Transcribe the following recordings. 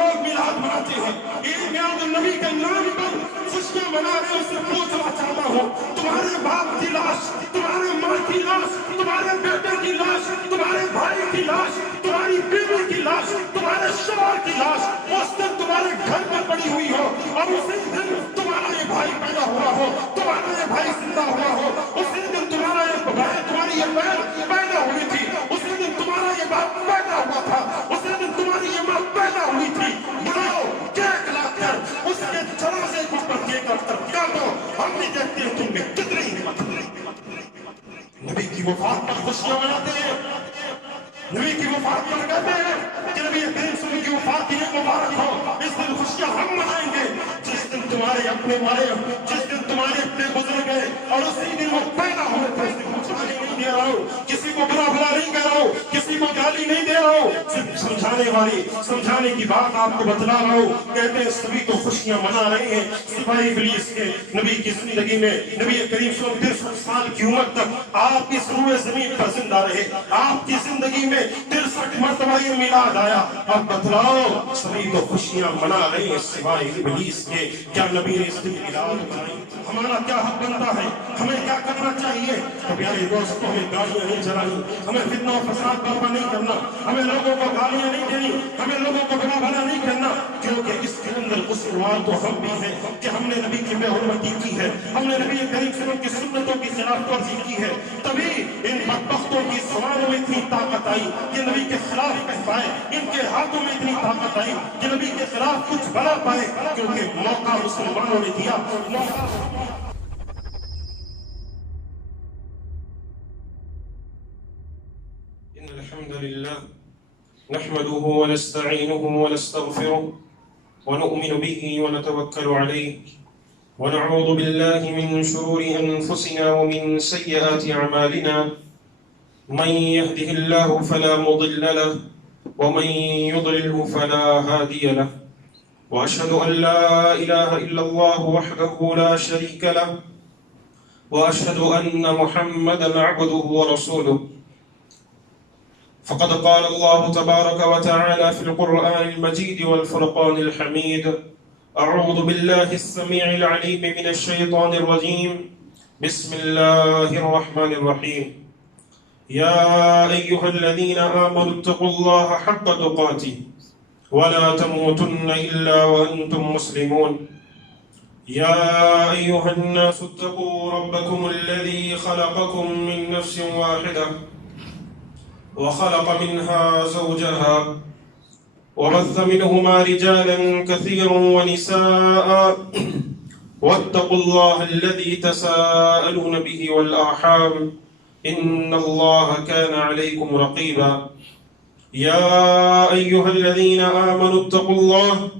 لوگ میلاد مناتے ہیں، عید میلاد النبی کے نام پر خوشیاں منا رہے ہیں، اسے پوچھنا چاہتا ہوں تمہارے باپ کی لاش، تمہارے ماں کی لاش، تمہارے بیٹے کی لاش، تمہارے بھائی کی لاش، تمہاری بیوی کی لاش، تمہارے شوہر کی لاش اس دن تمہارے گھر میں پڑی ہوئی ہو، اور اسی دن تمہارا یہ بھائی پیدا ہوا ہو، تمہارا یہ بھائی زندہ ہوا ہو، اسی دن تمہارا یہ بہن، تمہاری یہ بہن پیدا ہوئی تھی، اسی دن تمہارا یہ باپ پیدا ہوا تھا، اسی دن تمہاری یہ ماں پیدا ہوئی تھی، بلاؤ کیک لا کر اس کے جنازے کو پر کیک کر دو، ہم نہیں دیکھتے ہیں تم میں کتنی ہمت ہے۔ نبی کی وفات پر خوشیاں مناتے ہیں، نبی کی وفات پر کہتے ہیں کہ نبی کریم صلی اللہ علیہ وسلم کی وفات کی مبارک ہو، اس دن خوشیاں ہم منائیں گے جس دن تمہارے اپنے مرے، جس دن تمہارے اپنے گزر گئے، اور اسی دن وہ پیدا ہوئے تھے۔ اس دن کچھ نہیں دے رہا ہوں، کسی کو برا بھلا نہیں کہہ رہا ہوں، کسی کو گالی نہیں دے رہا ہوں، صرف سمجھانے کی بات آپ کو بتلا رہا ہوں۔ کہتے ہیں سبھی تو خوشیاں منا رہے ہیں سپاہی ابلیس کے نبی کی زندگی میں، نبی کریم صلی اللہ علیہ وسلم 63 سال کی عمر تک آپ اس روئے زمین پر زندہ رہے، آپ کی زندگی میں 63 مرتبہ یہ میلاد آیا، اب بتلاؤ سبھی تو خوشیاں منا رہے ہیں سوائے ابلیس کے، کیا نبی نے اس دن میلاد منائی؟ ہمارا کیا حق بنتا ہے، ہمیں کیا کرنا چاہیے؟ تو پیارے دوستوں، ہمیں گالیاں نہیں چلانی، ہمیں فتنہ و فساد برپا نہیں کرنا، ہمیں لوگوں کو گالیاں نہیں دینی، ہمیں لوگوں کو برا بھلا نہیں کرنا، کیونکہ اس کے اندر قصوروار تو ہم بھی ہیں کہ ہم نے نبی کی بے حرمتی کی ہے، ہم نے نبی کریم صلی اللہ علیہ وسلم کی سنتوں کی خلاف ورزی کی ہے، تبھی ان بدبختوں کی زبانوں میں اتنی طاقت آئی کہ نبی کے خلاف کہہ پائے، ان کے ہاتھوں میں اتنی طاقت آئی کہ نبی کے خلاف کچھ بنا پائے، کیونکہ موقع مسلمانوں نے دیا۔ إن الحمد لله نحمده ونستعينه ونستغفره ونؤمن به ونتوكل عليه ونعوذ بالله من شرور أنفسنا ومن سيئات أعمالنا، من يهده الله فلا مضل له ومن يضلله فلا هادي له، وأشهد أن لا إله إلا الله وحده لا شريك له، وأشهد أن محمدا عبده ورسوله، فقد قال الله تبارك وتعالى في القرآن المجيد والفرقان الحميد: أعوذ بالله السميع العليم من الشيطان الرجيم، بسم الله الرحمن الرحيم، يا أيها الذين آمنوا اتقوا الله حق تقاته ولا تموتن إلا وأنتم مسلمون، يا أيها الناس اتقوا ربكم الذي خلقكم من نفس واحدة وخلق منها زوجها وبث منهما رجالا كثيرا ونساء، واتقوا الله الذي تساءلون به والأرحام إن الله كان عليكم رقيبا، يا أيها الذين آمنوا اتقوا الله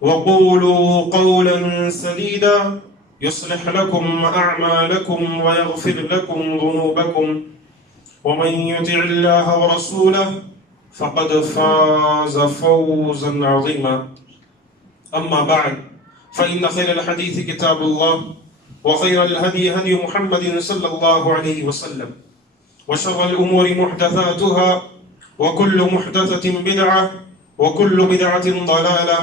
وقولوا قولا سديدا يصلح لكم أعمالكم ويغفر لكم ذنوبكم، ومن يطع الله ورسوله فقد فاز فوزا عظيما، أما بعد فإن خير الحديث كتاب الله، وخير الهدي هدي محمد صلى الله عليه وسلم، وشر الأمور محدثاتها، وكل محدثة بدعة، وكل بدعة ضلالة،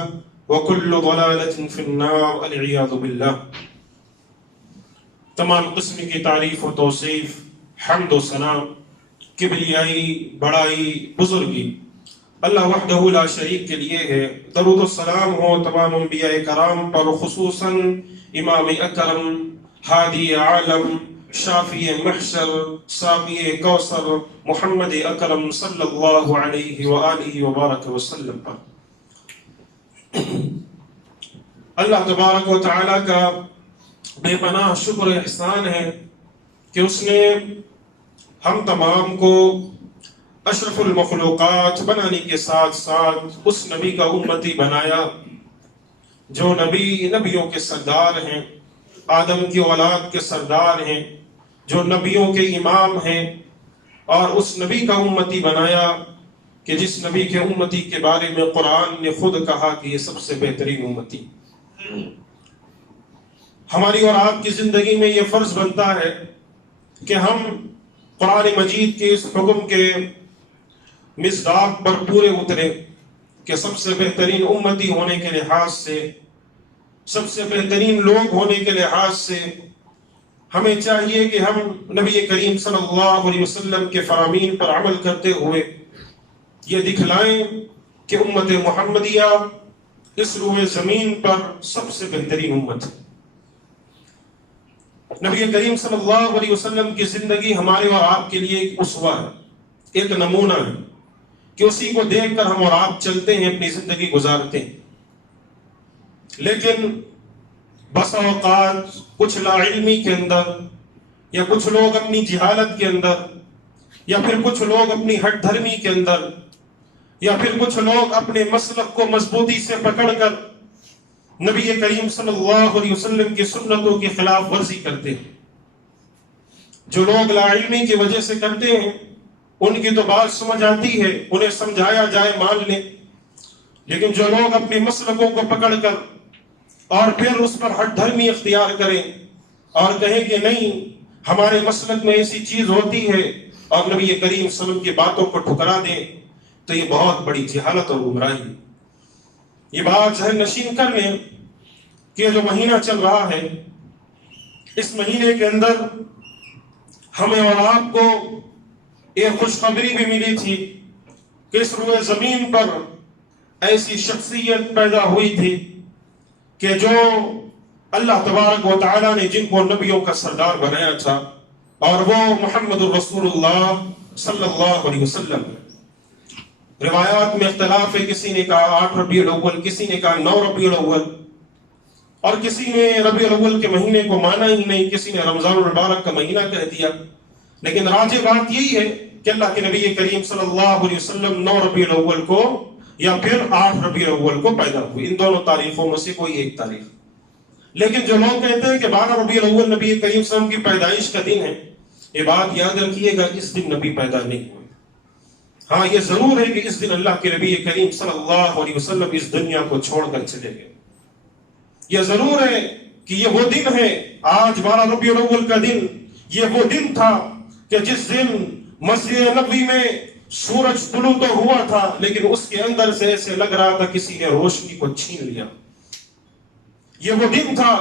وكل ضلالة في النار، والعياذ بالله۔ تمام قسم کی تعریف و توصیف، حمد و ثنا، کبریائی، بڑائی، بزرگی اللہ وحدہ لا شریک کے لیے ہے۔ درود و سلام ہو تمام انبیاء کرام پر، خصوصاً امام اکرم، ہادی عالم، شافی محشر، ساقی کوثر، محمد اکرم صلی اللہ علیہ وآلہ وبارک وسلم پر۔ اللہ تبارک و تعالیٰ کا بے پناہ شکر و احسان ہے کہ اس نے ہم تمام کو اشرف المخلوقات بنانے کے ساتھ ساتھ اس نبی کا امتی بنایا جو نبیوں کے سردار ہیں، آدم کی اولاد کے سردار ہیں، جو نبیوں کے امام ہیں، اور اس نبی کا امتی بنایا کہ جس نبی کے امتی کے بارے میں قرآن نے خود کہا کہ یہ سب سے بہترین امتی۔ ہماری اور آپ کی زندگی میں یہ فرض بنتا ہے کہ ہم قرآن مجید کے اس حکم کے مصداق پر پورے اترے، کہ سب سے بہترین امتی ہونے کے لحاظ سے، سب سے بہترین لوگ ہونے کے لحاظ سے ہمیں چاہیے کہ ہم نبی کریم صلی اللہ علیہ وسلم کے فرامین پر عمل کرتے ہوئے یہ دکھلائیں کہ امت محمدیہ اس روئے زمین پر سب سے بہترین امت ہے۔ نبی کریم صلی اللہ علیہ وسلم کی زندگی ہمارے اور آپ کے لیے ایک اسوہ ہے، ایک نمونہ ہے کہ اسی کو دیکھ کر ہم اور آپ چلتے ہیں، اپنی زندگی گزارتے ہیں۔ لیکن بسا اوقات کچھ لا علمی کے اندر، یا کچھ لوگ اپنی جہالت کے اندر، یا پھر کچھ لوگ اپنی ہٹ دھرمی کے اندر، یا پھر کچھ لوگ اپنے مسلک کو مضبوطی سے پکڑ کر نبی کریم صلی اللہ علیہ وسلم کی سنتوں کی خلاف ورزی کرتے ہیں۔ جو لوگ لا علمی کی وجہ سے کرتے ہیں ان کی تو بات سمجھ آتی ہے، انہیں سمجھایا جائے مان لیں، لیکن جو لوگ اپنے مسلکوں کو پکڑ کر اور پھر اس پر ہٹ دھرمی اختیار کریں اور کہیں کہ نہیں ہمارے مسلک میں ایسی چیز ہوتی ہے، اور نبی کریم صلی اللہ علیہ وسلم کی باتوں کو ٹھکرا دیں، تو یہ بہت بڑی جہالت اور گمراہی ہے۔ یہ بات ذہن نشین کر لیں کہ جو مہینہ چل رہا ہے، اس مہینے کے اندر ہمیں اور آپ کو ایک خوشخبری بھی ملی تھی کہ اس روئے زمین پر ایسی شخصیت پیدا ہوئی تھی کہ جو اللہ تبارک و تعالیٰ نے جن کو نبیوں کا سردار بنایا تھا، اور وہ محمد الرسول اللہ صلی اللہ علیہ وسلم۔ روایات میں اختلاف ہے، کسی نے کہا 8 ربیع الاول، کسی نے کہا 9 ربیع الاول، اور کسی نے ربیع الاول کے مہینے کو مانا ہی نہیں، کسی نے رمضان المبارک کا مہینہ کہہ دیا۔ لیکن راجح بات یہی ہے کہ اللہ کے نبی کریم صلی اللہ علیہ وسلم 9 ربیع الاول کو یا پھر 8 ربیع الاول کو پیدا ہوئے، ان دونوں تاریخوں میں سے کوئی ایک تاریخ۔ لیکن جو لوگ کہتے ہیں کہ 12 ربیع الاول نبی کریم صلی اللہ علیہ وسلم کی پیدائش کا دن ہے، یہ بات یاد رکھیے گا، اس دن نبی پیدا نہیں ہوئے۔ ہاں یہ ضرور ہے کہ اس دن اللہ کے نبی کریم صلی اللہ علیہ وسلم اس دنیا کو چھوڑ کر چلے گئے۔ یہ ضرور ہے کہ یہ وہ دن ہے، آج 12 ربیع الاول کا دن، یہ وہ دن تھا کہ جس دن مسجد نبوی میں سورج طلوع تو ہوا تھا، لیکن اس کے اندر سے ایسے لگ رہا تھا کسی نے روشنی کو چھین لیا۔ یہ وہ دن تھا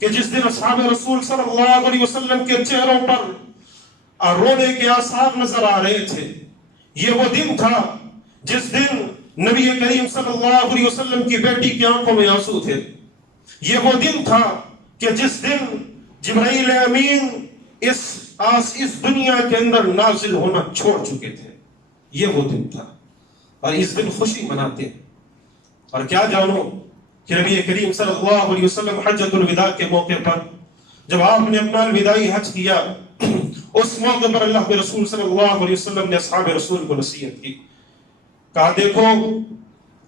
کہ جس دن اصحاب رسول صلی اللہ علیہ وسلم کے چہروں پر رونے کے آثار نظر آ رہے تھے۔ یہ وہ دن تھا جس دن نبی کریم صلی اللہ علیہ وسلم کی بیٹی کی آنکھوں میں آنسو تھے۔ یہ وہ دن تھا کہ جس دن جبرائیل امین اس دنیا کے اندر نازل ہونا چھوڑ چکے تھے۔ یہ وہ دن تھا، اور اس دن خوشی مناتے ہیں۔ اور کیا جانو کہ نبی کریم صلی اللہ علیہ وسلم حجۃ الوداع کے موقع پر جب آپ نے اپنا الوداعی حج کیا، اس موقع پر اللہ کے رسول صلی اللہ علیہ وسلم نے اصحاب رسول کو نصیحت کی، کہا دیکھو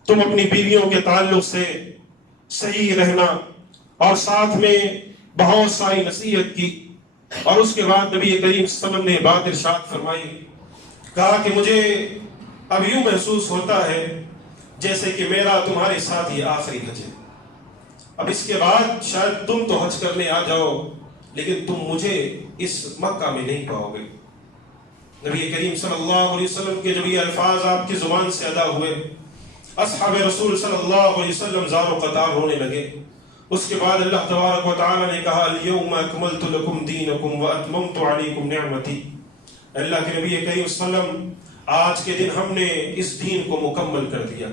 تم اپنی بیویوں کے تعلق سے صحیح رہنا، اور ساتھ میں بہت ساری نصیحت کی۔ اور اس کے بعد نبی کریم صلی اللہ علیہ وسلم نے بات ارشاد فرمائی، کہا کہ مجھے اب یوں محسوس ہوتا ہے جیسے کہ میرا تمہارے ساتھ یہ آخری حج ہے، اب اس کے بعد شاید تم تو حج کرنے آ جاؤ لیکن تم مجھے اس مکہ میں نہیں پاؤ گے۔ نبی کریم صلی اللہ علیہ وسلم کے جب یہ الفاظ آپ کی زبان سے ادا ہوئے، اصحاب رسول صلی اللہ علیہ وسلم زار و قطار ہونے لگے۔ اس کے بعد اللہ تبارک و تعالی نے کہا الیوم اکملت لکم دینکم واتممت علیکم نعمتی۔ اللہ کے نبی کریم صلی اللہ علیہ وسلم آج کے دن ہم نے اس دین کو مکمل کر دیا،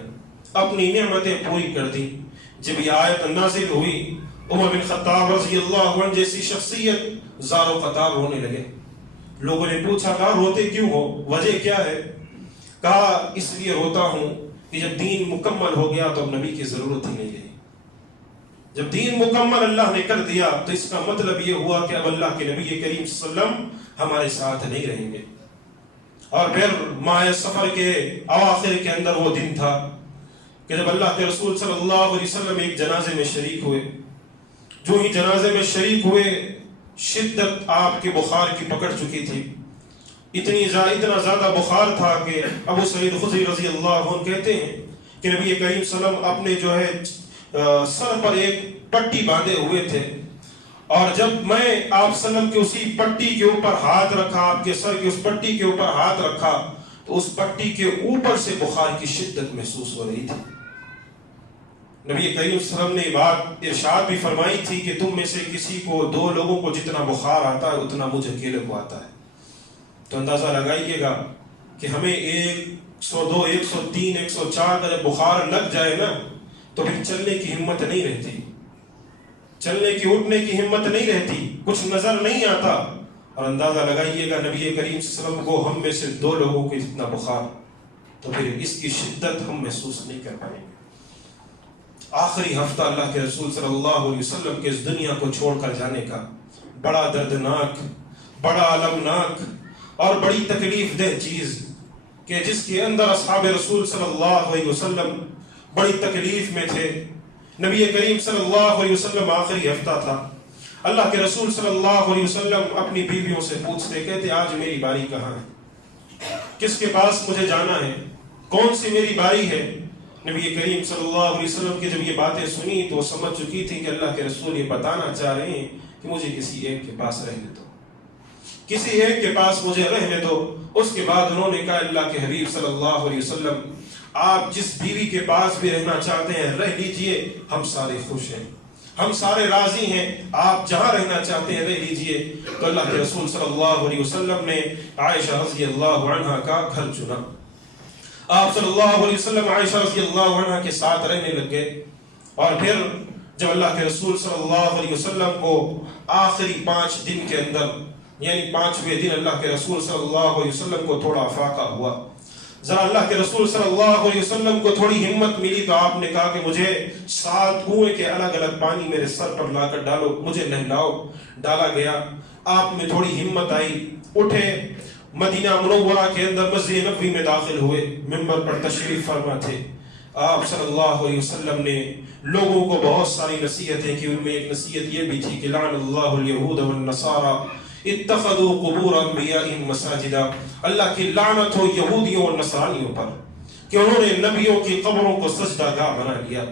اپنی نعمتیں پوری کر دی۔ جب یہ آیت نازل ہوئی، عمر بن خطاب رضی اللہ عنہ جیسی شخصیت زار و قطار ہونے لگے۔ لوگوں نے پوچھا کہا روتے کیوں ہو، وجہ کیا ہے؟ کہا اس لیے روتا ہوں کہ جب دین مکمل ہو گیا تو اب نبی کی ضرورت ہی نہیں رہی۔ جب دین مکمل اللہ نے کر دیا تو اس کا مطلب یہ ہوا کہ اب اللہ کے نبی کریم صلی اللہ علیہ وسلم ہمارے ساتھ نہیں رہیں گے۔ اور پھر ماہ سفر کے اواخر کے اندر وہ دن تھا کہ جب اللہ کے رسول صلی اللہ علیہ وسلم ایک جنازے میں شریک ہوئے۔ جو ہی جنازے میں شریک ہوئے، شدت آپ کے بخار کی پکڑ چکی تھی، اتنا زیادہ بخار تھا کہ ابو سعید خدری رضی اللہ عنہ کہتے ہیں کہ نبی کریم صلی اللہ علیہ وسلم اپنے جو ہے سر پر ایک پٹی باندھے ہوئے تھے، اور جب میں آپ صلی اللہ علیہ وسلم کی اسی پٹی کے اوپر ہاتھ رکھا، آپ کے سر کی اس پٹی کے اوپر ہاتھ رکھا، تو اس پٹی کے اوپر سے بخار کی شدت محسوس ہو رہی تھی۔ نبی کریم صلی اللہ علیہ وسلم نے یہ بات ارشاد بھی فرمائی تھی کہ تم میں سے کسی کو 2 لوگوں کو جتنا بخار آتا ہے اتنا مجھے اکیلے کو آتا ہے۔ تو اندازہ لگائیے گا کہ ہمیں 102 103 104 کا جب بخار لگ جائے نا تو پھر چلنے کی ہمت نہیں رہتی، چلنے کی اٹھنے کی ہمت نہیں رہتی، کچھ نظر نہیں آتا۔ اور اندازہ لگائیے گا نبی کریم صلی اللہ علیہ وسلم کو ہم میں سے 2 لوگوں کے جتنا بخار، تو پھر اس کی شدت ہم محسوس نہیں کر پائیں گے۔ آخری ہفتہ اللہ کے رسول صلی اللہ علیہ وسلم کے اس دنیا کو چھوڑ کر جانے کا بڑا دردناک، بڑا المناک اور بڑی تکلیف دہ چیز کہ جس کے اندر اصحاب رسول صلی اللہ علیہ وسلم بڑی تکلیف میں تھے۔ نبی کریم صلی اللہ علیہ وسلم آخری ہفتہ تھا، اللہ کے رسول صلی اللہ علیہ وسلم اپنی بیویوں سے پوچھتے، کہتے آج میری باری کہاں ہے، کس کے پاس مجھے جانا ہے، کون سی میری باری ہے۔ نبی کریم صلی اللہ علیہ وسلم کی جب یہ باتیں سنی تو وہ سمجھ چکی تھی کہ اللہ کے رسول یہ بتانا چاہ رہے ہیں کہ مجھے کسی ایک کے پاس رہنے دو، کسی ایک کے پاس مجھے رہنے دو۔ اس کے بعد انہوں نے کہا اللہ کے حبیب صلی اللہ علیہ وسلم آپ جس بیوی کے پاس بھی رہنا چاہتے ہیں رہ لیجئے، ہم سارے خوش ہیں، ہم سارے راضی ہیں، آپ جہاں رہنا چاہتے ہیں رہ لیجئے۔ تو اللہ کے رسول صلی اللہ علیہ وسلم نے عائشہ رضی اللہ عنہا کا گھر چنا۔ آپ صلی اللہ علیہ وسلم عائشہ رضی اللہ عنہ کے ساتھ رہنے لگ گئے، اور پھر جب اللہ کے رسول صلی اللہ علیہ وسلم کو آخری 5 دن کے اندر یعنی 5ویں دن اللہ کے رسول صلی اللہ علیہ وسلم کو تھوڑا فاقہ ہوا، ذرا اللہ کے رسول صلی اللہ علیہ وسلم کو تھوڑی ہمت ملی، تو آپ نے کہا کہ مجھے 7 کنویں کے الگ الگ پانی میرے سر پر لا کر ڈالو، مجھے نہلاؤ۔ ڈالا گیا، آپ میں تھوڑی ہمت آئی، اٹھے، مدینہ منورہ کے اندر مسجد نبوی میں داخل ہوئے، منبر پر تشریف فرما تھے۔ آپ صلی اللہ علیہ وسلم نے لوگوں کو بہت ساری نصیحتیں کی، ان میں ایک نصیحت یہ بھی تھی کہ لعن اللہ الیہود والنصارى اتخذوا قبور انبیائہم مساجدا، اللہ کی لعنت ہو یہودیوں اور نصرانیوں پر کہ انہوں نے نبیوں کی قبروں کو سجدہ گاہ بنا لیا۔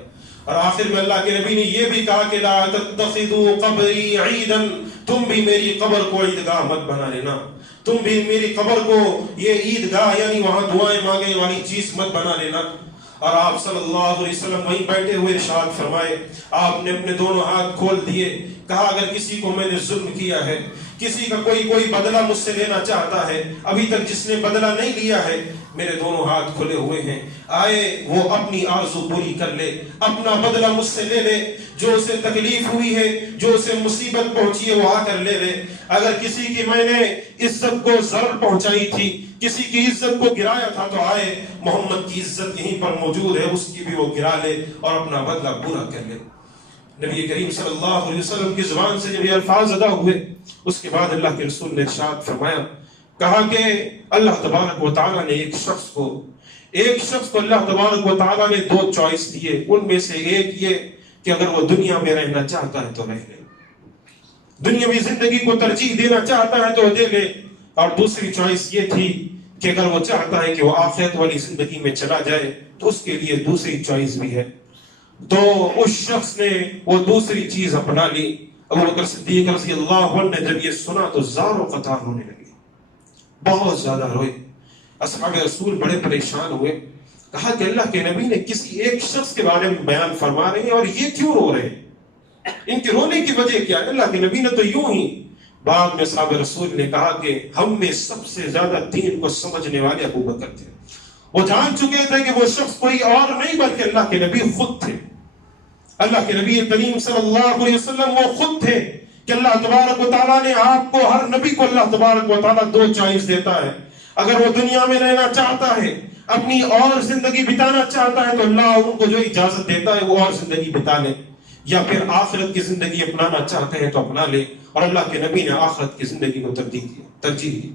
اور آخر میں اللہ کے نبی نے یہ بھی کہا کہ لا تتخذوا قبری عیدا، تم بھی میری قبر کو عیدگاہ مت بنا لینا، تم بھی میری قبر کو یہ عیدگاہ یعنی وہاں دعائیں مانگنے والی چیز مت بنا لینا۔ اور آپ صلی اللہ علیہ وسلم وہیں بیٹھے ہوئے ارشاد فرمائے، آپ نے اپنے دونوں ہاتھ کھول دیے، کہا اگر کسی کو میں نے ظلم کیا ہے، کسی کا کوئی بدلہ مجھ سے لینا چاہتا ہے، ابھی تک جس نے بدلہ نہیں لیا ہے، میرے دونوں ہاتھ کھلے ہوئے ہیں، آئے وہ اپنی آرزو پوری کر لے، اپنا بدلہ مجھ سے لے لے، جو اسے تکلیف ہوئی ہے، جو اسے مصیبت پہنچی ہے وہ آ کر لے لے۔ اگر کسی کی میں نے عزت کو ضرر پہنچائی تھی، کسی کی عزت کو گرایا تھا، تو آئے محمد کی عزت یہیں پر موجود ہے، اس کی بھی وہ گرا لے اور اپنا بدلہ پورا کر لے۔ نبی کریم صلی اللہ علیہ وسلم کی زبان سے جب یہ الفاظ ادا ہوئے، اس کے بعد اللہ کے رسول نے ارشاد فرمایا، کہا کہ اللہ تبارک و تعالیٰ نے ایک شخص کو اللہ تبارک و تعالیٰ نے 2 چوائس دیے، ان میں سے ایک یہ کہ اگر وہ دنیا میں رہنا چاہتا ہے تو رہ لے، دنیاوی زندگی کو ترجیح دینا چاہتا ہے تو دے لے، اور دوسری چوائس یہ تھی کہ اگر وہ چاہتا ہے کہ وہ آخرت والی زندگی میں چلا جائے تو اس کے لیے دوسری چوائس بھی ہے۔ تو اس شخص نے وہ دوسری چیز اپنا لی۔ ابوبکر صدیق رضی اللہ عنہ نے جب یہ سنا تو زار و قطار ہونے لگے، بہت زیادہ روئے۔ اصحاب رسول بڑے پریشان ہوئے، کہا کہ اللہ کے نبی نے کسی ایک شخص کے بارے میں بیان فرما رہے ہیں اور یہ کیوں رو رہے ہیں، ان کے رونے کی وجہ کیا ہے؟ اللہ کے نبی نے تو یوں ہی۔ بعد میں صحابہ رسول نے کہا کہ ہم میں سب سے زیادہ دین کو سمجھنے والے ابوبکر تھے، وہ جان چکے تھے کہ وہ شخص کوئی اور نہیں بلکہ اللہ کے نبی خود تھے۔ اللہ کے نبی کریم صلی اللہ علیہ وسلم وہ خود تھے کہ اللہ تبارک و تعالیٰ نے آپ کو، ہر نبی کو اللہ تبارک و تعالیٰ 2 چوائس دیتا ہے، اگر وہ دنیا میں رہنا چاہتا ہے، اپنی اور زندگی بتانا چاہتا ہے تو اللہ ان کو جو اجازت دیتا ہے وہ اور زندگی بتا لے، یا پھر آخرت کی زندگی اپنانا چاہتے ہیں تو اپنا لے، اور اللہ کے نبی نے آخرت کی زندگی کو ترجیح دی۔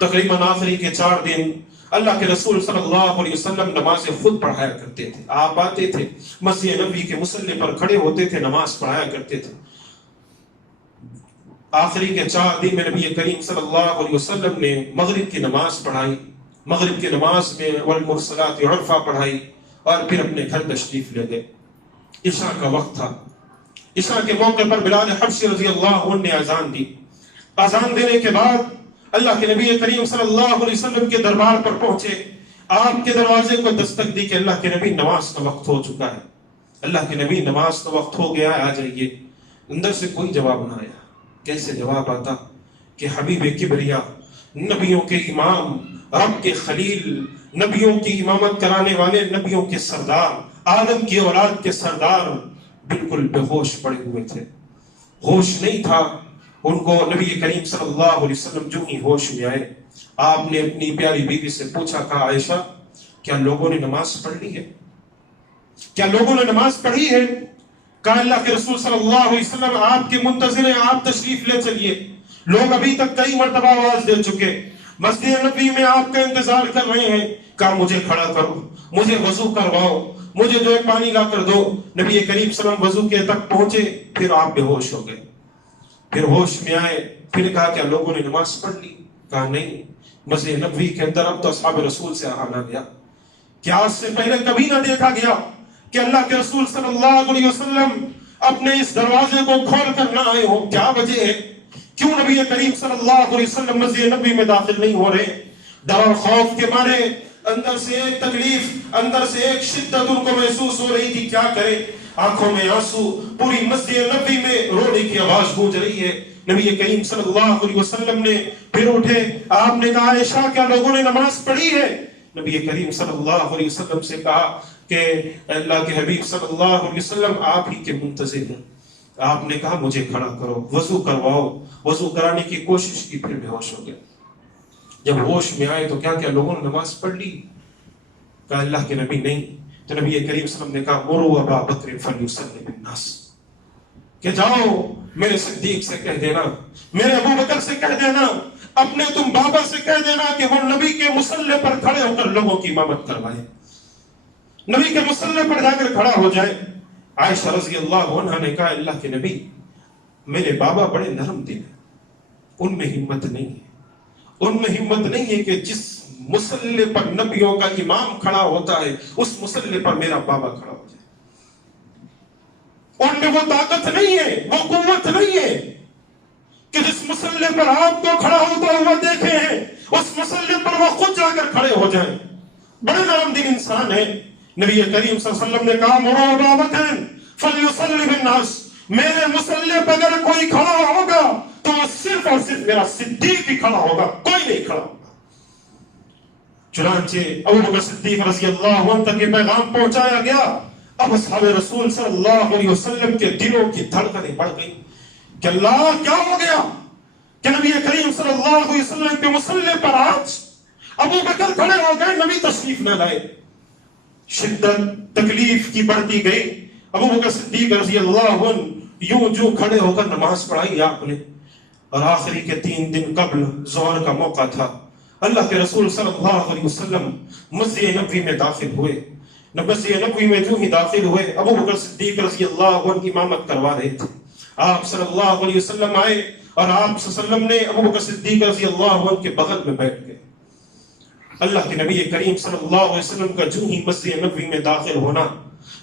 تقریباً آخری کے 4 دن اللہ کے رسول صلی اللہ علیہ وسلم نمازیں خود پڑھایا کرتے تھے، آپ آتے تھے مسجد نبوی کے مصلی پر کھڑے ہوتے تھے، نماز پڑھایا کرتے تھے۔ آخری کے 4 دن میں نبی کریم صلی اللہ علیہ وسلم نے مغرب کی نماز پڑھائی، مغرب کی نماز میں والمرسلات عرفا پڑھائی، اور پھر اپنے گھر تشریف لے گئے۔ عشاء کا وقت تھا، عشاء کے موقع پر بلال حبشی رضی اللہ عنہ نے اذان دی۔ اذان دینے کے بعد اللہ کے نبی کریم صلی اللہ علیہ وسلم کے دربار پر پہنچے، آپ کے دروازے کو دستک دی کہ اللہ کے نبی نماز کا وقت ہو چکا ہے، اللہ کے نبی نماز کا وقت ہو گیا ہے، آ جائیے۔ اندر سے کوئی جواب نہ آیا۔ کیسے جواب آتا کہ حبیب کبریا، نبیوں کے امام، رب کے خلیل، نبیوں کی امامت کرانے والے، نبیوں کے سردار، آدم کی اولاد کے سردار بالکل بے ہوش پڑے ہوئے تھے، ہوش نہیں تھا ان کو۔ نبی کریم صلی اللہ علیہ وسلم جو ہی ہوش میں آئے، آپ نے اپنی پیاری بیوی سے پوچھا، کہا عائشہ کیا لوگوں نے نماز پڑھ لی ہے؟ کیا لوگوں نے نماز پڑھی ہے؟ کہا اللہ کے رسول صلی اللہ علیہ وسلم آپ کے منتظر ہیں، آپ تشریف لے چلیے، لوگ ابھی تک کئی مرتبہ آواز دے چکے، مسجد نبی میں آپ کا انتظار کر رہے ہیں۔ کہا مجھے کھڑا کرو، مجھے وضو کرواؤ، مجھے جو ایک پانی لا کر دو۔ نبی کریم صلی اللہ علیہ وسلم وضو کے تک پہنچے، پھر آپ بے ہوش ہو گئے، پھر ہوش میں آئے، پھر کہا کیا لوگوں نے نماز پڑھ لی؟ کہا نہیں، مسجد نبوی کے اندر اب تو اصحاب رسول سے آنا گیا، کیا آج سے پہلے کبھی نہ دیکھا گیا کہ اللہ کے رسول صلی اللہ علیہ وسلم اپنے اس دروازے کو کھول کر نہ آئے ہو؟ کیا وجہ ہے؟ کیوں نبی کریم صلی اللہ علیہ وسلم مسجد نبوی میں داخل نہیں ہو رہے؟ ڈر اور خوف کے مارے اندر سے ایک تکلیف، اندر سے ایک شدت ان کو محسوس ہو رہی تھی، کیا کرے؟ آنکھوں میں آنسو، پوری مسجد نبوی میں رونے کی آواز گونج رہی ہے۔ نبی کریم صلی اللہ علیہ وسلم نے پھر اٹھے، آپ نے کہا عائشہ کیا لوگوں نے نماز پڑھی ہے؟ نبی کریم صلی اللہ علیہ وسلم سے کہا کہ اللہ کے حبیب صلی اللہ علیہ وسلم آپ ہی کے منتظر ہیں۔ آپ نے کہا مجھے کھڑا کرو، وضو کرواؤ۔ وضو کرانے کی کوشش کی، پھر بے ہوش ہو گئے۔ جب ہوش میں آئے تو کیا لوگوں نے نماز پڑھ لی؟ کہا اللہ کے نبی نہیں۔ تو نبی کریم صلی اللہ علیہ وسلم نے کہا مروا ابا بکر فلیصلی بالناس، کہ جاؤ میرے صدیق سے کہہ دینا، میرے ابو بکر سے کہہ دینا، اپنے تم بابا سے کہہ دینا کہ وہ نبی کے مصلی پر کھڑے ہو کر لوگوں کی امامت کروائے، نبی کے مصلی پر جا کر کھڑا ہو جائے۔ عائشہ رضی اللہ عنہا نے کہا اللہ کے نبی میرے بابا بڑے نرم دل ہیں، ان میں ہمت نہیں ہے، ان میں ہمت نہیں ہے کہ جس مصلی پر نبیوں کا امام کھڑا ہوتا ہے اس مصلی پر میرا بابا کھڑا ہو جائے۔ ان میں وہ طاقت نہیں ہے، وہ قوت نہیں ہے کہ جس مصلی پر آپ کو کھڑا ہوتا ہوا دیکھے ہیں اس مصلی پر وہ خود جا کر کھڑے ہو جائیں۔ بڑے نرم دل انسان ہے۔ نبی کریم صلی اللہ علیہ وسلم نے کہا مروا ابا بکر فلیصلی بالناس، میرے مصلی پر اگر کوئی کھڑا ہوگا تو صرف اور صرف میرا صدیق ہی کھڑا ہوگا، کوئی نہیں کھڑا ہوگا۔ چنانچہ ابو بکر صدیق رضی اللہ عنہ تک یہ پیغام پہنچایا گیا۔ اب اصحاب رسول صلی اللہ علیہ وسلم کے دلوں کی دھڑکنیں بڑھ گئی کہ اللہ کیا ہو گیا کہ نبی کریم صلی اللہ علیہ وسلم کے مصلی پر آج ابو بکر کھڑے ہو گئے، نبی تشریف نہ لائے۔ شدت تکلیف کی بڑھتی گئی۔ ابو بکر صدیق رضی اللہ عنہ یوں جو کھڑے ہو کر نماز پڑھائی آپ نے، اور آخری کے 3 دن قبل ظہر کا موقع تھا۔ اللہ کے رسول صلی اللہ علیہ وسلم مسجد نبوی میں داخل ہوئے۔ مسجد نبوی میں جو ہی داخل ہوئے ابو بکر صدیق رضی اللہ عنہ امامت کروا رہے تھے۔ آپ صلی اللہ علیہ وسلم آئے اور آپ صلی اللہ علیہ وسلم نے ابو بکر صدیق رضی اللہ عنہ کے بغل میں بیٹھ گئے۔ اللہ کے نبی کریم صلی اللہ علیہ وسلم کا جو ہی مسجد نبوی میں داخل ہونا،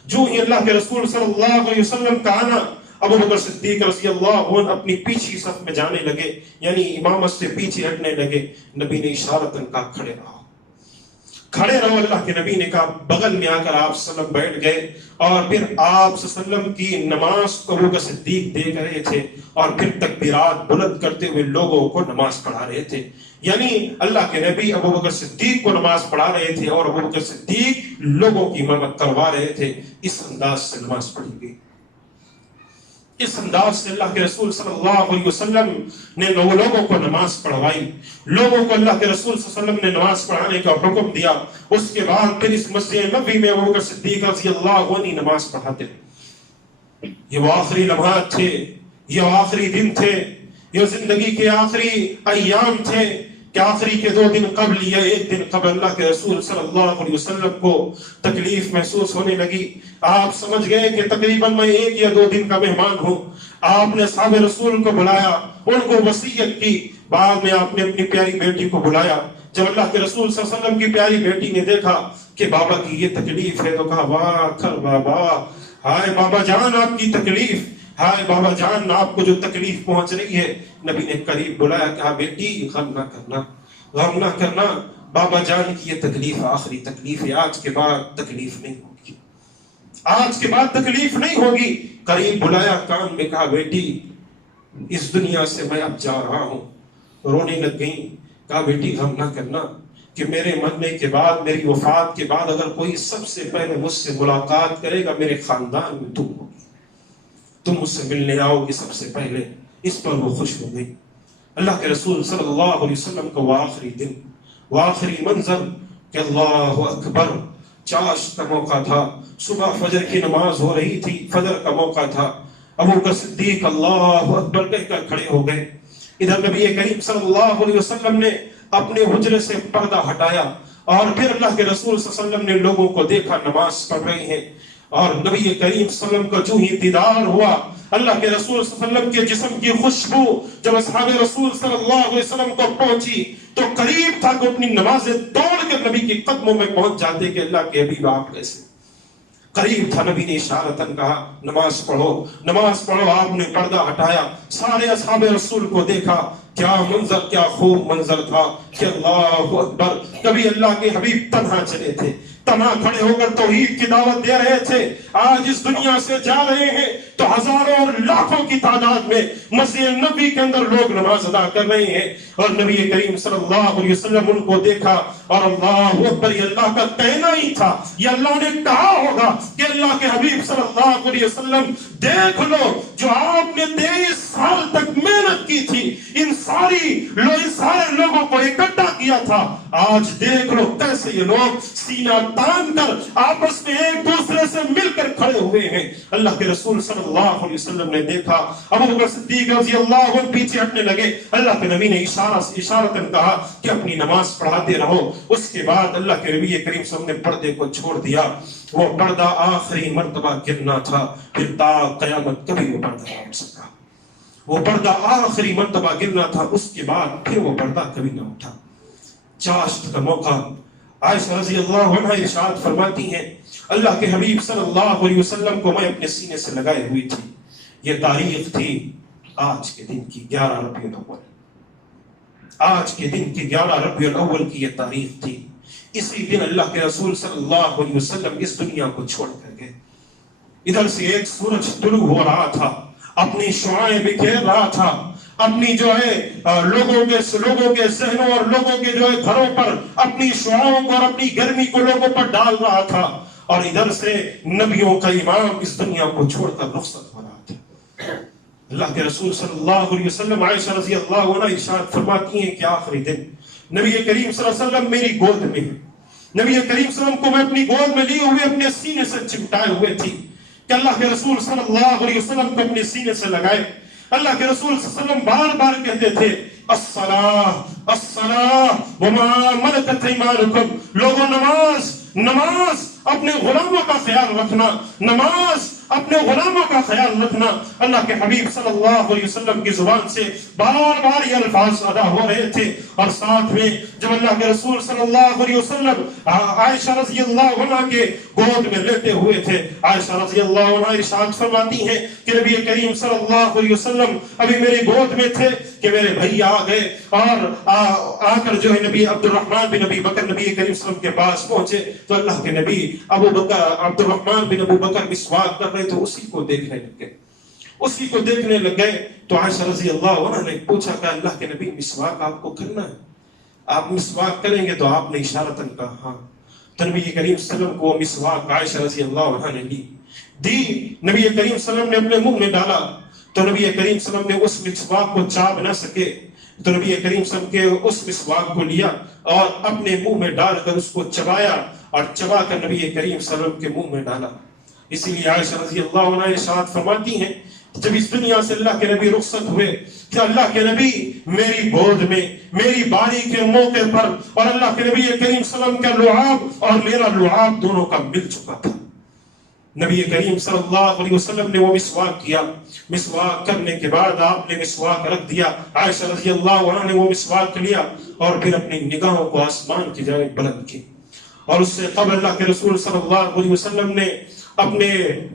جو ہی اللہ کے رسول صلی اللہ علیہ وسلم کا آنا، ابو بکر صدیق رضی اللہ عنہ اپنی پیچھے صف میں جانے لگے، یعنی امامت سے پیچھے ہٹنے لگے۔ نبی نے اشارتاً کہا کھڑے رہو، کھڑے رہو۔ اللہ کے نبی نے کہا، بغل میں آ کر آپ صلی اللہ علیہ وسلم بیٹھ گئے، اور پھر آپ صلی اللہ علیہ وسلم کی نماز کو ابو بکر صدیق دیکھ رہے تھے، اور پھر تکبیرات بلند کرتے ہوئے لوگوں کو نماز پڑھا رہے تھے۔ یعنی اللہ کے نبی ابو بکر صدیق کو نماز پڑھا رہے تھے اور ابو بکر صدیق لوگوں کی امامت کروا رہے تھے۔ اس انداز سے نماز پڑھی گئی، اس انداز سے اللہ کے رسول صلی اللہ علیہ وسلم نے لوگوں کو نماز پڑھوائی، لوگوں کو اللہ کے رسول صلی اللہ علیہ وسلم نے نماز پڑھانے کا حکم دیا۔ اس کے بعد پھر اس مسجد نبوی میں ابو بکر صدیق رضی اللہ عنہ نماز پڑھاتے۔ یہ وہ آخری لمحات تھے، یہ آخری دن تھے، یہ زندگی کے آخری ایام تھے کہ آخری کے 2 دن قبل یا 1 دن قبل اللہ کے رسول صلی اللہ علیہ وسلم کو تکلیف محسوس ہونے لگی۔ آپ سمجھ گئے کہ تقریباً میں 1 یا 2 دن کا مہمان ہوں۔ آپ نے اصحاب رسول کو بلایا، ان کو وصیت کی۔ بعد میں آپ نے اپنی پیاری بیٹی کو بلایا۔ جب اللہ کے رسول صلی اللہ علیہ وسلم کی پیاری بیٹی نے دیکھا کہ بابا کی یہ تکلیف ہے تو کہا واہ کر بابا، ہائے بابا جان آپ کی تکلیف۔ ہائے بابا جان آپ کو جو تکلیف پہنچ رہی ہے. نبی نے قریب بلایا, کہا بیٹی غم نہ کرنا, غم نہ کرنا, بابا جان کی یہ تکلیف آخری تکلیف ہے, آج کے بعد تکلیف نہیں ہوگی, آج کے بعد تکلیف نہیں ہوگی. قریب بلایا, کان میں کہا بیٹی اس دنیا سے میں اب جا رہا ہوں. رونے لگ گئی. کہا بیٹی غم نہ کرنا کہ میرے مرنے کے بعد, میری وفات کے بعد اگر کوئی سب سے پہلے مجھ سے ملاقات کرے گا میرے خاندان میں تم ہوگی, تم مجھ سے ملنے آؤ گی سب سے پہلے. اس پر وہ خوش ہو گئی. اللہ کے رسول صلی اللہ علیہ وسلم کا وہ آخری دن, وہ آخری منظر کہ اللہ اکبر, چاشت کا موقع تھا, صبح فجر کی نماز ہو رہی تھی, فجر کا موقع تھا. ابو بکر صدیق اللہ اکبر کہہ کر کھڑے ہو گئے. ادھر نبی کریم صلی اللہ علیہ وسلم نے اپنے حجرے سے پردہ ہٹایا اور پھر اللہ کے رسول صلی اللہ علیہ وسلم نے لوگوں کو دیکھا نماز پڑھ رہے ہیں. اور نبی کریم صلی اللہ علیہ وسلم کا جو ہی دیدار ہوا, اللہ کے رسول صلی اللہ علیہ وسلم کے جسم کی خوشبو جب اصحاب رسول صلی اللہ علیہ وسلم کو پہنچی تو قریب تھا کہ اپنی نمازیں توڑ کر نبی کے قدموں میں پہنچ جاتے کہ اللہ کے حبیب آپ کیسے. قریب تھا, نبی نے اشارتاً کہا نماز پڑھو, نماز پڑھو. آپ نے پردہ ہٹایا, سارے اصحاب رسول کو دیکھا. کیا منظر, کیا خوب منظر تھا کہ اللہ اکبر. کبھی اللہ کے حبیب تنہا چلے تھے, تنہا کھڑے ہو کر توحید کی دعوت دے رہے تھے. آج اس دنیا سے جا رہے ہیں تو ہزاروں اور لاکھوں کی تعداد میں مسجد نبی کے اندر لوگ نماز ادا کر رہے ہیں. اور نبی کریم صلی اللہ علیہ وسلم ان کو دیکھا اور اللہ اکبر, یہ اللہ کا کہنا ہی تھا, یہ اللہ نے کہا ہوگا کہ اللہ کے حبیب صلی اللہ علیہ وسلم دیکھ لو جو آپ نے 23 سال تک محنت کی تھی, ان سارے لوگوں کو اکٹھا کیا تھا, آج دیکھ لو کیسے یہ لوگ سینہ تان کر آپس میں ایک دوسرے سے مل کر کھڑے ہوئے ہیں. اللہ کے رسول صلی اللہ علیہ وسلم نے دیکھا, ابو بکر صدیق رضی اللہ عنہ پیچھے ہٹنے لگے. اللہ کے نبی نے اشارتاً کہا کہ اپنی نماز پڑھاتے رہو. اس کے بعد اللہ کے نبی کریم صلی اللہ علیہ وسلم نے پردے کو چھوڑ دیا. وہ پردہ آخری مرتبہ گرنا تھا, پھر تا قیامت کبھی وہ پردہ نہ اٹھ سکا. وہ پردہ آخری مرتبہ گرنا تھا, اس کے بعد پھر وہ پردہ کبھی نہ اٹھا. چاشت کا موقع. عائشہ رضی اللہ عنہ ارشاد فرماتی ہیں اللہ کے حبیب صلی اللہ علیہ وسلم کو میں اپنے سینے سے لگائے ہوئی تھی. یہ تاریخ تھی آج کے دن کی 11 ربیع الاول. آج کے دن کی 11 ربیع الاول کی یہ تاریخ تھی. اسی دن اللہ کے رسول صلی اللہ علیہ وسلم اس دنیا کو چھوڑ کر گئے. ادھر سے ایک سورج طلوع ہو رہا تھا, اپنی شعاعیں بکھیر رہا تھا, اپنی جو ہے لوگوں کے ذہنوں اور لوگوں کے جو ہے گھروں پر اپنی شعاعوں کو اور اپنی گرمی کو لوگوں پر ڈال رہا تھا. اور ادھر سے نبیوں کا امام اس دنیا کو چھوڑ کر رخصت ہو رہا تھا. اللہ کے رسول صلی اللہ علیہ وسلم, عائشہ رضی اللہ عنہ ارشاد فرماتی ہیں کہ آخری دن نبی کریم صلی اللہ علیہ وسلم میری گود میں ہے. نبی کریم صلی اللہ علیہ وسلم کو میں اپنی گود میں لیے ہوئے اپنے سینے سے چمٹائے ہوئے تھی کہ اللہ کے رسول صلی اللہ علیہ وسلم کو اپنے سینے سے لگائے. اللہ کے رسول صلی اللہ علیہ وسلم بار بار کہتے تھے الصلاۃ الصلاۃ وما ملکت ایمانکم. لوگوں نماز اپنے غلاموں کا خیال رکھنا, نماز اپنے غلاموں کا خیال رکھنا. اللہ کے حبیب صلی اللہ علیہ وسلم کی زبان سے بار بار یہ الفاظ ادا ہو رہے تھے. اور ساتھ میں جب اللہ کے رسول صلی اللہ علیہ وسلم عائشہ رضی اللہ عنہ کے گود میں لیٹے ہوئے تھے, عائشہ رضی اللہ عنہ ارشاد فرماتی ہیں کہ نبی کریم صلی اللہ علیہ وسلم ابھی میری گود میں تھے کہ میرے بھائی آ گئے اور آ کر جو ہے نبی عبد الرحمن بن ابی بکر نبی کریم صلی اللہ علیہ وسلم کے پاس پہنچے تو اللہ کے نبی عبد الرحمن بن ابو بکر مسواک کر رہے تو اسی کو دیکھنے لگ گئے. تو عائشہ رضی اللہ عنہ نے پوچھا کہ اللہ کے نبی مسواک آپ کو کرنا ہے, آپ مسواک کریں گے؟ تو آپ نے اشارتاً کہا ہاں. تو نبی کریم صلی اللہ علیہ وسلم کو مسواک عائشہ رضی اللہ عنہ نے دی. نبی کریم صلی اللہ علیہ وسلم نے اپنے منہ میں ڈالا تو نبی کریم صلی اللہ علیہ وسلم نے اس مسواک کو چاب نہ سکے تو نبی کریم صلی اللہ علیہ وسلم کے اس مسواک کو لیا اور اپنے منہ میں ڈال کر اس کو چبایا اور چبا کر نبی کریم صلی اللہ علیہ وسلم کے منہ میں ڈالا. اسی لیے عائشہ رضی اللہ عنہ ارشاد فرماتی ہیں جب اس دنیا سے اللہ کے نبی رخصت ہوئے کہ اللہ کے نبی میری گود میں میری باری کے موقع پر اور اللہ کے نبی کریم صلی اللہ علیہ وسلم کا لعاب اور میرا لعاب دونوں کا مل چکا تھا. نبی کریم صلی اللہ علیہ وسلم نے وہ مسواک کیا. مسواک کرنے کے بعد آپ نے مسواک رکھ دیا. عائشہ رضی اللہ عنہ نے وہ مسواک لیا اور پھر اپنی نگاہوں کو آسمان کی جانب بلند کی. اور اس سے قبل اللہ کے رسول صلی اللہ علیہ وسلم نے اپنے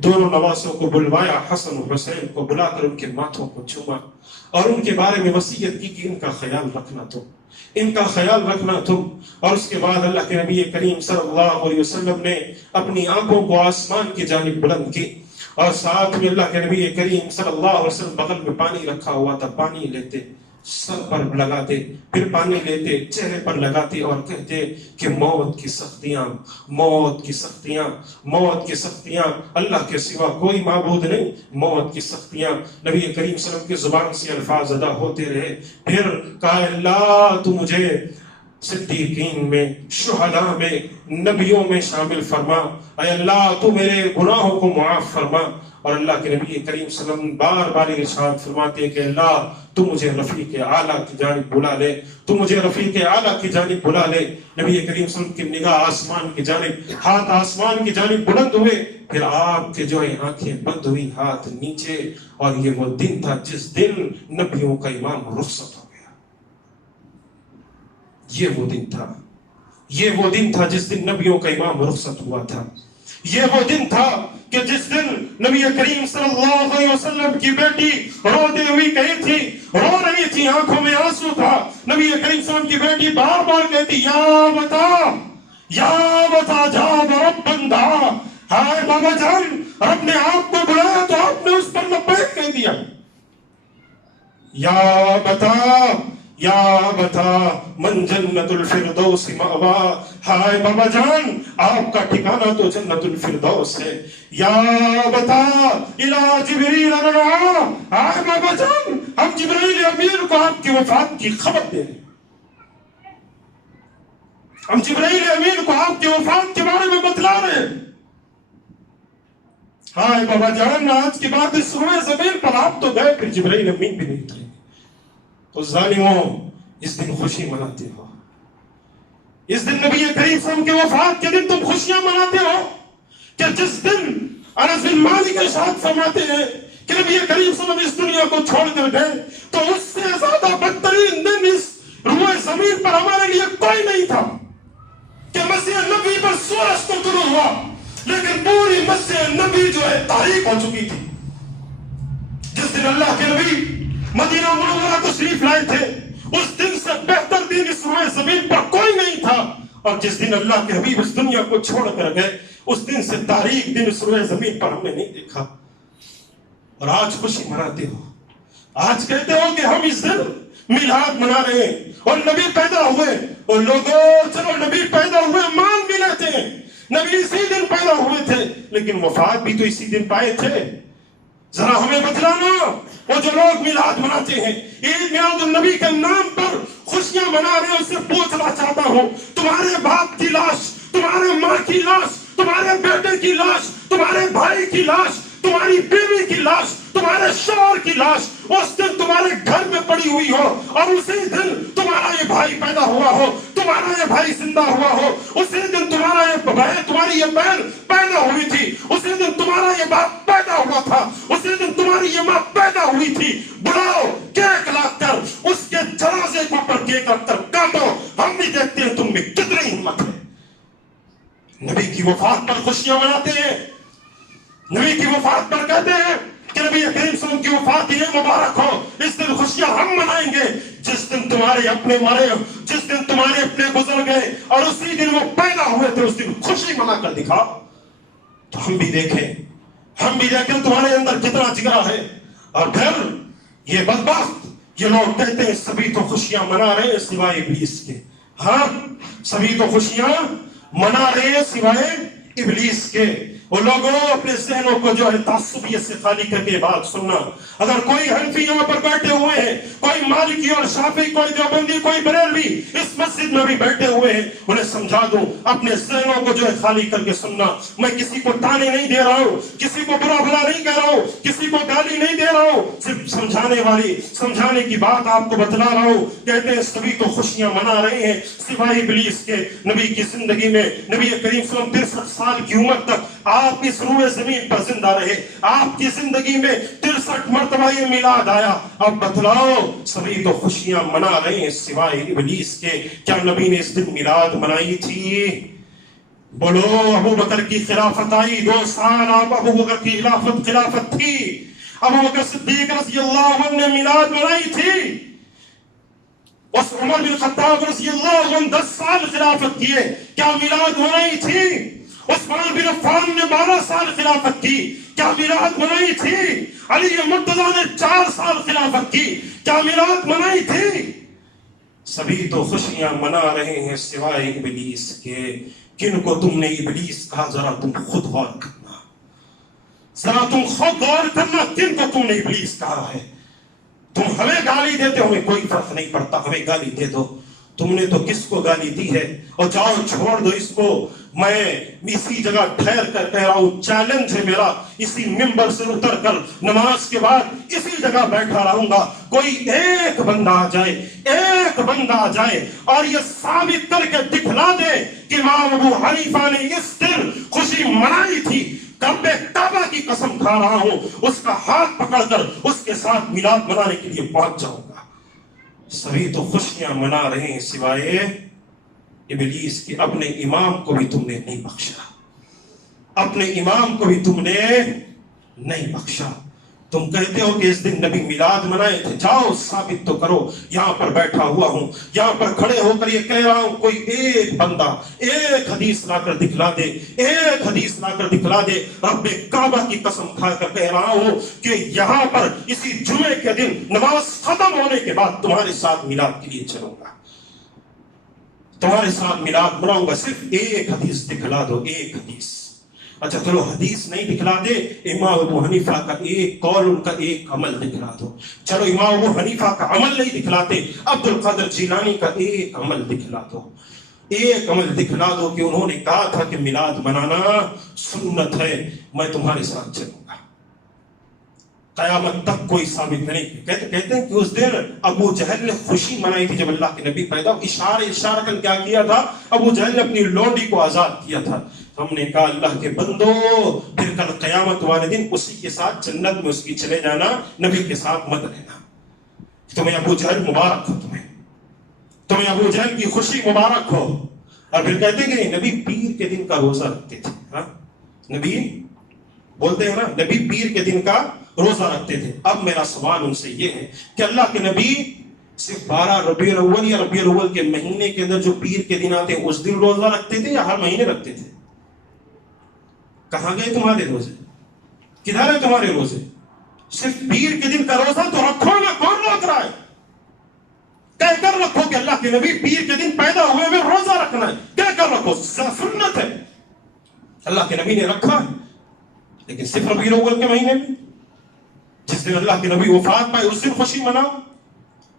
دونوں نواسوں کو بلوایا، حسن و حسین کو بلا کر ان کے ماتھوں کو چوما اور ان کے بارے میں وصیت کی کہ ان کا خیال رکھنا تم، ان کا خیال رکھنا تم۔ اور اس کے بعد اللہ کے نبی کریم صلی اللہ علیہ وسلم نے اپنی آنکھوں کو آسمان کی جانب بلند کی، اور ساتھ میں اللہ کے نبی کریم صلی اللہ علیہ وسلم بغل میں پانی رکھا ہوا تھا، پانی لیتے، سر پر لگاتے، پھر پانی لیتے، چہرے پر لگاتے اور کہتے کہ موت کی سختیاں، موت کی سختیاں، موت کی سختیاں، اللہ کے سوا کوئی معبود نہیں، موت کی سختیاں۔ نبی کریم صلی اللہ علیہ وسلم کی زبان سے الفاظ ادا ہوتے رہے، پھر کہا اللہ تو مجھے صدیقین میں، شہداء میں، نبیوں میں شامل فرما، اے اللہ تو میرے گناہوں کو معاف فرما۔ اور اللہ کے نبی کریم صلی اللہ علیہ وسلم بار بار ارشاد فرماتے ہیں کہ اللہ تو مجھے رفیق اعلیٰ کی جانب بلا لے، تو مجھے رفیق اعلیٰ کی جانب بلا لے۔ نبی کریم صلی اللہ علیہ وسلم کی نگاہ آسمان کی جانب، ہاتھ آسمان کی جانب بلند ہوئے، پھر آپ کے جو ہے آنکھیں بند ہوئی، ہاتھ نیچے، اور یہ وہ دن تھا جس دن نبیوں کا امام رخصت ہو گیا۔ یہ وہ دن تھا، یہ وہ دن تھا جس دن نبیوں کا امام رخصت ہوا تھا۔ یہ وہ دن تھا کہ جس دن نبی کریم صلی اللہ علیہ وسلم کی بیٹی روتے ہوئی کہی تھی، رو رہی تھی، آنکھوں میں آنسو تھا، نبی کریم صلی اللہ علیہ وسلم کی بیٹی بار بار کہتی یا بتا جا رب بندہ، ہائے بابا جان رب نے آپ کو بلایا تو آپ نے اس پر لبیک کہہ دیا، یا بتا من جنت الفردوس مأوا، ہائے بابا جان آپ کا ٹھکانہ تو جنت الفردوس ہے، یا بتا الہ جبریل رعا، ہائے بابا جان ہم جبرائیل امین کو آپ کی وفات کی خبر دے رہے ہیں، ہم جبرائیل امین کو آپ کی وفات کے بارے میں بتلا رہے ہیں۔ ہائے بابا جان آج کے بعد اس روئے زمین پر آپ تو گئے، پھر جبرائیل امین بھی نہیں تھے۔ تو ظالموں اس دن خوشی مناتے ہو، اس دن نبی کریم صلی اللہ علیہ وسلم کے وفات کے دن تم خوشیاں مناتے ہو، کہ جس دن انس بن مالک ارشاد فرماتے ہیں کہ نبی کریم صلی اللہ علیہ وسلم اس دنیا کو چھوڑ کر گئے تو اس سے زیادہ بدترین دن اس روئے زمین پر ہمارے لیے کوئی نہیں تھا کہ مسجد نبی پر سورج تو طلوع ہوا، لیکن پوری مسجد نبی جو ہے تاریک ہو چکی تھی۔ جس دن اللہ کے نبی مدینہ منورہ تشریف لائے تھے اس دن سے بہتر دن اس روئے زمین پر کوئی نہیں تھا، اور جس دن اللہ کے حبیب اس دنیا کو چھوڑ کر گئے اس دن سے تاریخ دن اس روئے زمین پر ہم نے نہیں دیکھا۔ اور آج خوشی مناتے ہو، آج کہتے ہو کہ ہم اس دن میلاد منا رہے ہیں اور نبی پیدا ہوئے، اور لوگوں چلو نبی پیدا ہوئے مان بھی لیتے ہیں، نبی اسی دن پیدا ہوئے تھے لیکن وفات بھی تو اسی دن پائے تھے۔ ذرا ہمیں بتلانا، وہ جو لوگ میلاد مناتے ہیں، عید میلاد النبی کے نام پر خوشیاں منا رہے ہیں، اسے پوچھنا چاہتا ہوں تمہارے باپ کی لاش، تمہارے ماں کی لاش، تمہارے بیٹے کی لاش، تمہارے بھائی کی لاش، تمہاری بیوی کی لاش، تمہارے شوہر کی لاش اس دن تمہارے گھر میں پڑی ہوئی ہو، اور اسی دن تمہارا یہ بھائی پیدا ہوا ہو، تمہارا یہ بھائی زندہ ہوا ہو، اسی دن تمہارا یہ بہن، تمہاری یہ بہن پیدا ہوئی تھی، اسی دن تمہارا یہ باپ پیدا ہوا تھا، اسی دن تمہاری یہ ماں پیدا ہوئی تھی، بلاؤ کیک لا کر اس کے جنازے کے اوپر کیک رکھ کر کاٹو، ہم بھی دیکھتے ہیں تم میں کتنی ہمت ہے۔ نبی کی وفات پر خوشیاں مناتے ہیں، نبی کی وفات پر کہتے ہیں کہ نبی کریم صلی اللہ علیہ وسلم کی وفات یہ مبارک ہو، اس دن خوشیاں ہم منائیں گے، جس دن تمہارے اپنے مرے، جس دن تمہارے اپنے گزر گئے اور اسی دن وہ پیدا ہوئے تھے، اس دن خوشی منا کر دکھا تو ہم بھی دیکھیں تمہارے اندر کتنا جگرا ہے۔ اور پھر یہ بدبخت یہ لوگ کہتے ہیں سبھی تو خوشیاں منا رہے ہیں سوائے ابلیس کے، ہاں سبھی تو خوشیاں منا رہے ہیں سوائے ابلیس کے۔ وہ لوگوں اپنے ذہنوں کو جو ہے تعصبیت سے خالی کر کے بات سننا، اگر کوئی حنفی یہاں پر بیٹھے ہوئے ہیں، کوئی مالکی اور شافعی، کوئی دیوبندی، کوئی بریلوی اس مسجد میں بھی بیٹھے ہوئے ہیں، انہیں سمجھا دو اپنے ذہنوں کو جو ہے خالی کر کے سننا۔ میں کسی کو تانے نہیں دے رہا ہوں، کسی کو برا بھلا نہیں کہہ رہا ہوں، کسی کو گالی نہیں دے رہا ہوں، صرف سمجھانے کی بات آپ کو بتلا رہا ہوں۔ کہتے ہیں سبھی تو خوشیاں منا رہے ہیں سوائے ابلیس کے۔ نبی کی زندگی میں نبی کریم صلی اللہ علیہ وسلم 63 سال کی عمر تک آپ اس روئے زمین پر زندہ رہے، آپ کی زندگی میں 63 مرتبہ یہ میلاد آیا۔ اب بتلاؤ سبھی تو خوشیاں منا رہے ہیں سوائے ابلیس کے، کیا نبی نے اس دن میلاد منائی تھی؟ بولو ابو بکر کی خلافت آئی، 2 سال اب ابو بکر کی خلافت تھی، ابو بکر صدیق رضی اللہ عنہ نے میلاد منائی تھی، اس عمر بن خطاب رضی اللہ عنہ 10 سال خلافت کیے، کیا میلاد منائی تھی؟ عثمان بن عفان نے 12 سال خلافت کی، کیا میلاد منائی تھی؟ علی مرتضیٰ نے 4 سال خلافت کی، کیا میلاد منائی تھی؟ سبھی تو خوشیاں منا رہے ہیں سوائے ابلیس کے، کن کو تم نے ابلیس کہا؟ ذرا تم خود غور کرنا، ذرا تم خود غور کرنا، کن کو تم نے ابلیس کہا ہے؟ تم ہمیں گالی دیتے ہو، ہمیں کوئی فرق نہیں پڑتا، ہمیں گالی دے دو، تم نے تو کس کو گالی دی ہے؟ اور جاؤ چھوڑ دو اس کو، میں اسی جگہ ٹھہر کر کہہ رہا ہوں، چیلنج ہے میرا، اسی ممبر سے اتر کر نماز کے بعد اسی جگہ بیٹھا رہوں گا، کوئی ایک بندہ آ جائے، ایک بندہ آ جائے اور یہ ثابت کر کے دکھلا دے کہ امام ابو حنیفہ نے اس دن خوشی منائی تھی، کعبہ کی قسم کھا رہا ہوں، اس کا ہاتھ پکڑ کر اس کے ساتھ میلاد منانے کے لیے پہنچ جاؤں گا۔ سبھی تو خوشیاں منا رہے ہیں سوائے ابلیس کے، اپنے امام کو بھی تم نے نہیں بخشا، اپنے امام کو بھی تم نے نہیں بخشا۔ تم کہتے ہو کہ اس دن نبی میلاد منائے تھے، جاؤ ثابت تو کرو، یہاں پر بیٹھا ہوا ہوں، یہاں پر کھڑے ہو کر یہ کہہ رہا ہوں، کوئی ایک بندہ ایک حدیث لا کر دکھلا دے، ایک حدیث لا کر دکھلا دے، رب کعبہ کی قسم کھا کر کہہ رہا ہوں کہ یہاں پر اسی جمعے کے دن نماز ختم ہونے کے بعد تمہارے ساتھ میلاد کے لیے چلوں گا، تمہارے ساتھ میلاد مناؤں گا، صرف ایک حدیث دکھلا دو، ایک حدیث۔ اچھا چلو حدیث نہیں دکھلا دے، امام ابو حنیفہ کا ایک قول، ان کا ایک عمل دکھلا دو۔ چلو امام ابو حنیفہ کا عمل نہیں دکھلاتے، عبد القادر جیلانی کا ایک عمل دکھلا دو، ایک عمل دکھلا دو کہ انہوں نے کہا تھا کہ میلاد منانا سنت ہے، میں تمہارے ساتھ چلوں گا۔ قیامت تک کوئی ثابت نہیں۔ کہتے ہیں کہ اس دن ابو جہل نے خوشی منائی تھی جب اللہ کے نبی پیدا ہو، اشارہ کیا کیا تھا؟ ابو جہل نے اپنی لونڈی کو آزاد کیا تھا۔ ہم نے کہا اللہ کے بندو، پھر کل قیامت والے دن اسی کے ساتھ جنت میں اس کی چلے جانا، نبی کے ساتھ مت رہنا۔ تمہیں ابو جہل مبارک ہو، تمہیں ابو جہل کی خوشی مبارک ہو۔ اور پھر کہتے ہیں کہ نبی پیر کے دن کا روزہ رکھتے تھے، ہاں نبی بولتے ہیں نا، نبی پیر کے دن کا روزہ رکھتے تھے۔ اب میرا سوال ان سے یہ ہے کہ اللہ کے نبی صرف 12 ربیع الاول یا ربیع الاول کے مہینے کے اندر جو پیر کے دن آتے ہیں اس دن روزہ رکھتے تھے یا ہر مہینے رکھتے تھے؟ کہاں گئے تمہارے روزے؟ کدھر ہے تمہارے روزے؟ صرف پیر کے دن کا روزہ تو رکھو نا، کون روک رہا ہے؟ کہہ کر رکھو کہ اللہ کے نبی پیر کے دن پیدا ہوئے میں روزہ رکھنا ہے، کہہ کر رکھو، سنت ہے، اللہ کے نبی نے رکھا ہے۔ لیکن صرف ربیع الاول کے مہینے میں جس دن اللہ کے نبی وفات پائے اس دن خوشی مناؤ،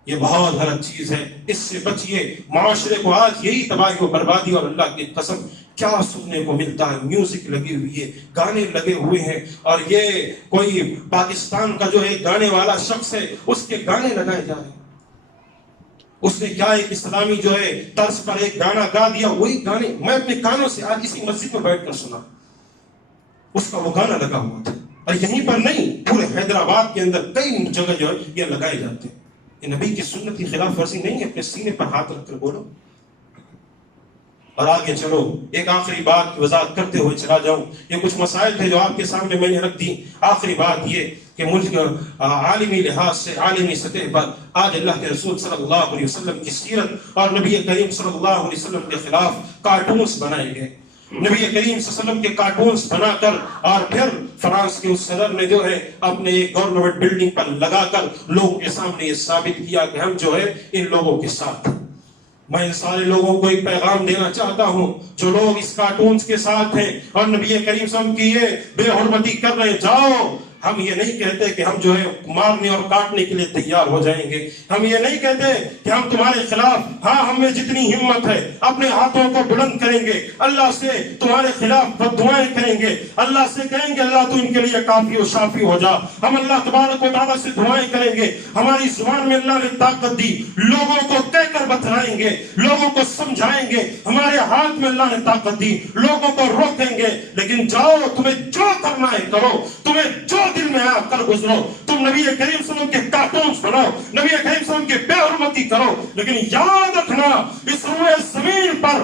یہ بہت غلط چیز ہے، اس سے بچیے۔ معاشرے کو آج یہی تباہی و بربادی، اور اللہ کی قسم کیا سننے کو ملتا ہے، میوزک لگی ہوئی ہے، گانے لگے ہوئے ہیں، اور یہ کوئی پاکستان کا جو ہے گانے والا شخص ہے اس کے گانے لگائے جا رہے ہیں۔ اس نے کیا ایک اسلامی جو ہے طرز پر ایک گانا گا دیا، وہی گانے میں اپنے کانوں سے آج اسی مسجد میں بیٹھ کر سنا، اس کا وہ گانا لگا ہوا تھا۔ اور یہیں پر نہیں، پورے حیدرآباد کے اندر کئی جگہ جو ہے یہ لگائے جاتے ہیں۔ یہ نبی کی سنت کی خلاف ورزی نہیں ہے، اپنے سینے پر ہاتھ رکھ کر بولو۔ اور آگے چلو، ایک آخری بات کی وضاحت کرتے ہوئے چلا جاؤں، یہ کچھ مسائل تھے جو آپ کے سامنے میں نے رکھ دی۔ آخری بات یہ کہ ملک عالمی لحاظ سے، عالمی سطح پر آج اللہ کے رسول صلی اللہ علیہ وسلم کی سیرت اور نبی کریم صلی اللہ علیہ وسلم کے خلاف کارٹونز بنائے گئے۔ نبی کریم صلی اللہ علیہ وسلم کے کارٹونز بنا کر، اور پھر فرانس کے اس صدر نے جو ہے اپنے ایک گورنمنٹ بلڈنگ پر لگا کر لوگوں کے سامنے یہ ثابت کیا کہ ہم جو ہے ان لوگوں کے ساتھ ہیں۔ میں ان سارے لوگوں کو ایک پیغام دینا چاہتا ہوں جو لوگ اس کارٹونز کے ساتھ ہیں اور نبی کریم صلی اللہ علیہ وسلم کی یہ بے حرمتی کر رہے ہیں، جاؤ، ہم یہ نہیں کہتے کہ ہم جو ہے مارنے اور کاٹنے کے لیے تیار ہو جائیں گے، ہم یہ نہیں کہتے کہ ہم تمہارے خلاف، ہاں ہم میں جتنی ہمت ہے اپنے ہاتھوں کو بلند کریں گے، اللہ سے تمہارے خلاف بددعائیں کریں گے، اللہ سے کہیں گے اللہ تو ان کے لیے کافی و شافی ہو جا، ہم اللہ تبارک و تعالیٰ سے دعائیں کریں گے، ہماری زبان میں اللہ نے طاقت دی، لوگوں کو کہہ کر بتلائیں گے، لوگوں کو سمجھائیں گے، ہمارے ہاتھ میں اللہ نے طاقت دی، لوگوں کو روکیں گے۔ لیکن جاؤ، تمہیں جو کرنا ہے کرو، تمہیں جو دل میں آ کر گزرو، تم نبی کریم صلی اللہ علیہ وسلم کے کارٹونز بناؤ، نبی کریم صلی اللہ علیہ وسلم کی بے حرمتی کرو، لیکن یاد رکھنا اس روئے زمین پر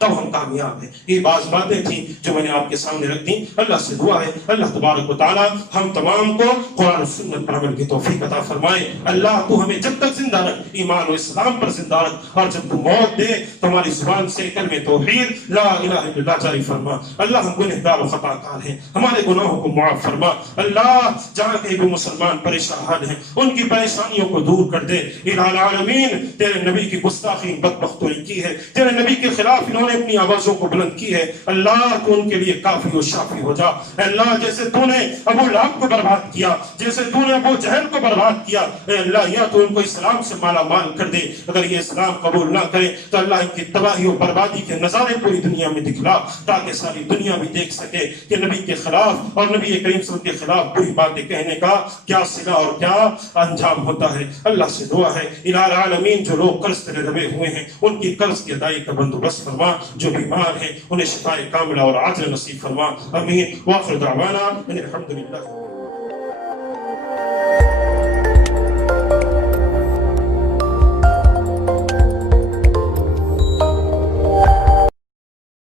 تب ہم کامیاب ہیں. یہ بعض باتیں تھیں جو میں نے آپ کے سامنے رکھ دی. اللہ سے دعا ہے اللہ تبارک و تعالی ہم تمام کو قرآن و سنت پر عمل کی توفیق عطا فرمائے. اللہ تو ہمیں جب تک زندہ رکھ ایمان و اسلام پر زندہ رکھ، اور جب تو موت دے تو ہماری زبان سے کلمہ توحید لا الہ الا اللہ جاری فرما. اللہ ہم گنہگار و خطا کار ہیں، ہمارے گناہوں کو معاف فرما. اللہ جہاں کہیں بھی مسلمان پریشان ہیں ان کی پریشانیوں کو دور کر دے. الہ العالمین تیرے نبی کی گستاخی بدبختوں نے کی ہے، تیرے نبی کے خلاف انہوں نے اپنی آوازوں کو بلند کی ہے. اللہ تو ان کے لیے کافی و شافی ہو جا. اللہ جیسے تو نے ابو لہب کو برباد کیا، جیسے تو نے ابو جہل کو برباد کیا، اے اللہ یا تو ان کو اسلام سے مالا مال کر دے. اگر یہ اسلام قبول نہ کرے تو اللہ ان کی تباہی و بربادی کے نظارے پوری دنیا میں دکھلا، تاکہ ساری دنیا بھی دیکھ سکے کہ نبی کے خلاف اور نبی کریم صلی اللہ علیہ وسلم کے خلاف بری باتیں کہنے کا کیا صلہ اور کیا انجام ہوتا ہے. اللہ سے دعا ہے الہ العالمین جو لوگ قرض سے دبے ہوئے ہیں ان کی قرض کی ادائی کا بندوبست فرما، جو بیمار ہیں انہیں شفاء کاملہ اور عاجل نصیب فرما. آمین. وآخر دعوانا ان الحمد للہ.